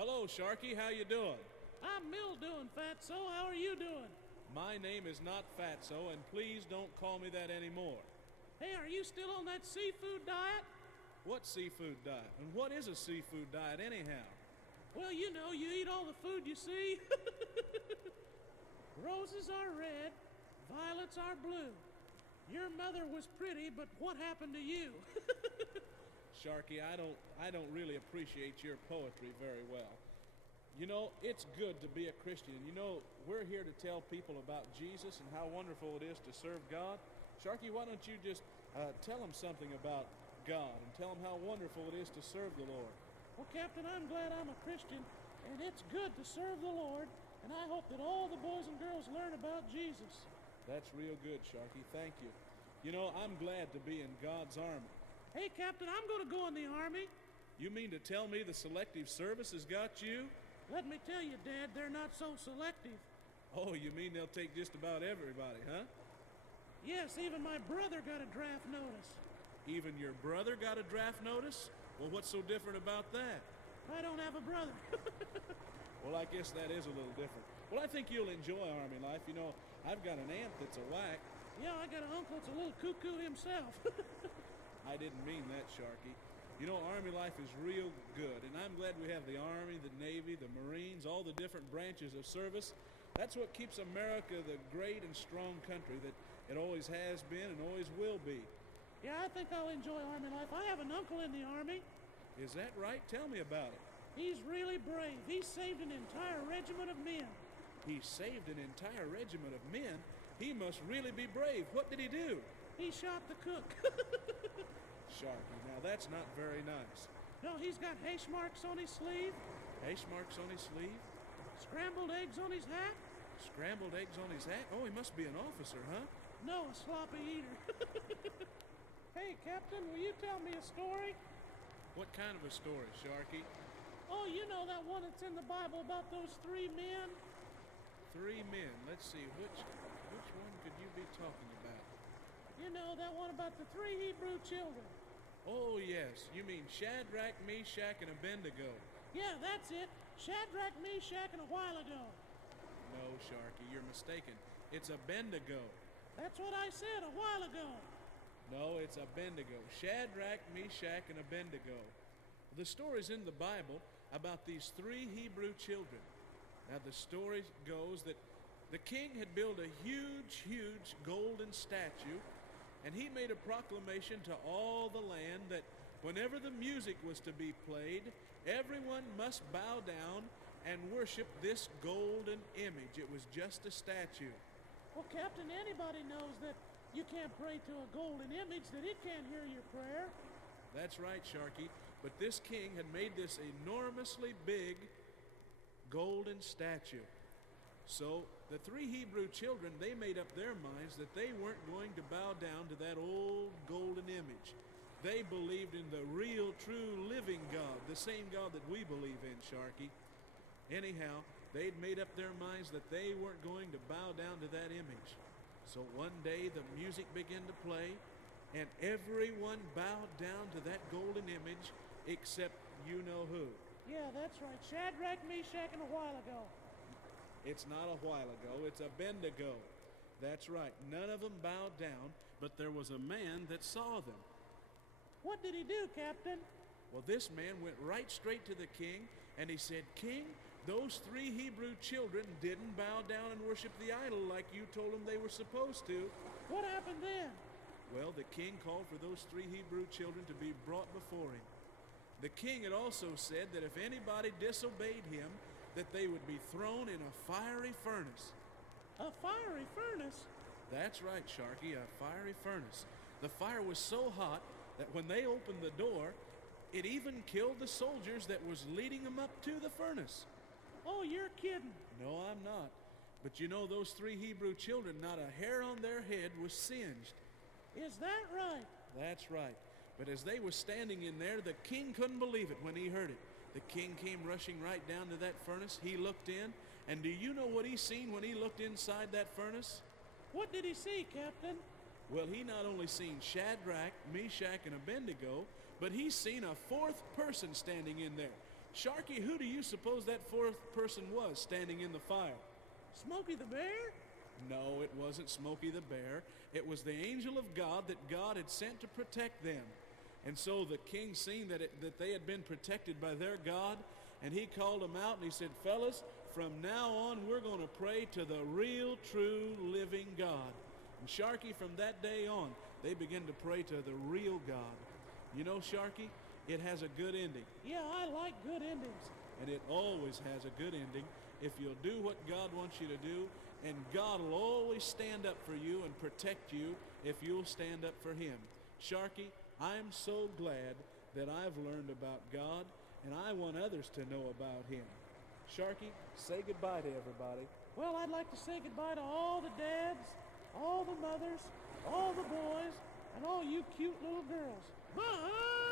Hello, Sharkey. How you doing? I'm mildewing, Fatso. How are you doing? My name is not Fatso, and please don't call me that anymore. Hey, are you still on that seafood diet? What seafood diet? And what is a seafood diet anyhow? Well, you know, you eat all the food you see. Roses are red, violets are blue. Your mother was pretty, but what happened to you? Sharkey, I don't really appreciate your poetry very well. You know, it's good to be a Christian. You know, we're here to tell people about Jesus and how wonderful it is to serve God. Sharkey, why don't you just tell them something about God and tell them how wonderful it is to serve the Lord? Well, Captain, I'm glad I'm a Christian, and it's good to serve the Lord, and I hope that all the boys and girls learn about Jesus. That's real good, Sharkey. Thank you. You know, I'm glad to be in God's army. Hey, Captain, I'm going to go in the Army. You mean to tell me the Selective Service has got you? Let me tell you, Dad, they're not so selective. Oh, you mean they'll take just about everybody, huh? Yes, even my brother got a draft notice. Even your brother got a draft notice? Well, what's so different about that? I don't have a brother. Well, I guess that is a little different. Well, I think you'll enjoy Army life. You know, I've got an aunt that's a whack. Yeah, I got an uncle that's a little cuckoo himself. I didn't mean that, Sharkey. You know, Army life is real good, and I'm glad we have the Army, the Navy, the Marines, all the different branches of service. That's what keeps America the great and strong country that it always has been and always will be. Yeah, I think I'll enjoy Army life. I have an uncle in the Army. Is that right? Tell me about it. He's really brave. He saved an entire regiment of men. He saved an entire regiment of men? He must really be brave. What did he do? He shot the cook. Sharkey, now that's not very nice. No, he's got hash marks on his sleeve. Hash marks on his sleeve? Scrambled eggs on his hat. Scrambled eggs on his hat? Oh, he must be an officer, huh? No, a sloppy eater. Hey, Captain, will you tell me a story? What kind of a story, Sharkey? Oh, you know that one that's in the Bible about those 3 men? 3 men. Let's see, which one could you be talking about? You know, that one about the 3 Hebrew children. Oh, yes. You mean Shadrach, Meshach, and Abednego. Yeah, that's it. Shadrach, Meshach, and a while ago. No, Sharkey, you're mistaken. It's Abednego. That's what I said a while ago. No, it's Abednego. Shadrach, Meshach, and Abednego. The story's in the Bible about these 3 Hebrew children. Now, the story goes that the king had built a huge golden statue, and he made a proclamation to all the land that whenever the music was to be played, everyone must bow down and worship this golden image. It was just a statue. Well, Captain, anybody knows that you can't pray to a golden image, that it can't hear your prayer. That's right, Sharkey. But this king had made this enormously big golden statue. So the 3 Hebrew children, they made up their minds that they weren't going to bow down to that old golden image. They believed in the real, true, living God, the same God that we believe in, Sharkey. Anyhow, they'd made up their minds that they weren't going to bow down to that image. So one day the music began to play, and everyone bowed down to that golden image except you know who. Yeah, that's right. Shadrach, Meshach, and a while ago. It's not a while ago, it's Abednego. That's right, none of them bowed down, but there was a man that saw them. What did he do, Captain? Well, this man went right straight to the king, and he said, "King, those 3 Hebrew children didn't bow down and worship the idol like you told them they were supposed to." What happened then? Well, the king called for those 3 Hebrew children to be brought before him. The king had also said that if anybody disobeyed him, that they would be thrown in a fiery furnace. A fiery furnace? That's right, Sharkey, a fiery furnace. The fire was so hot that when they opened the door, it even killed the soldiers that was leading them up to the furnace. Oh, you're kidding. No, I'm not. But you know, those 3 Hebrew children, not a hair on their head was singed. Is that right? That's right. But as they were standing in there, the king couldn't believe it when he heard it. The king came rushing right down to that furnace. He looked in, and do you know what he seen when he looked inside that furnace? What did he see, Captain? Well, he not only seen Shadrach, Meshach, and Abednego, but he seen a 4th person standing in there. Sharkey, who do you suppose that fourth person was standing in the fire? Smokey the Bear? No, it wasn't Smokey the Bear. It was the angel of God that God had sent to protect them. And so the king seen that they had been protected by their God, and he called them out and he said, fellas, from now on we're going to pray to the real, true, living God. And Sharkey, from that day on, they began to pray to the real God. You know, Sharkey, it has a good ending. Yeah, I like good endings. And it always has a good ending if you'll do what God wants you to do, and God will always stand up for you and protect you if you'll stand up for him. Sharkey, I'm so glad that I've learned about God, and I want others to know about him. Sharkey, say goodbye to everybody. Well, I'd like to say goodbye to all the dads, all the mothers, all the boys, and all you cute little girls. Bye!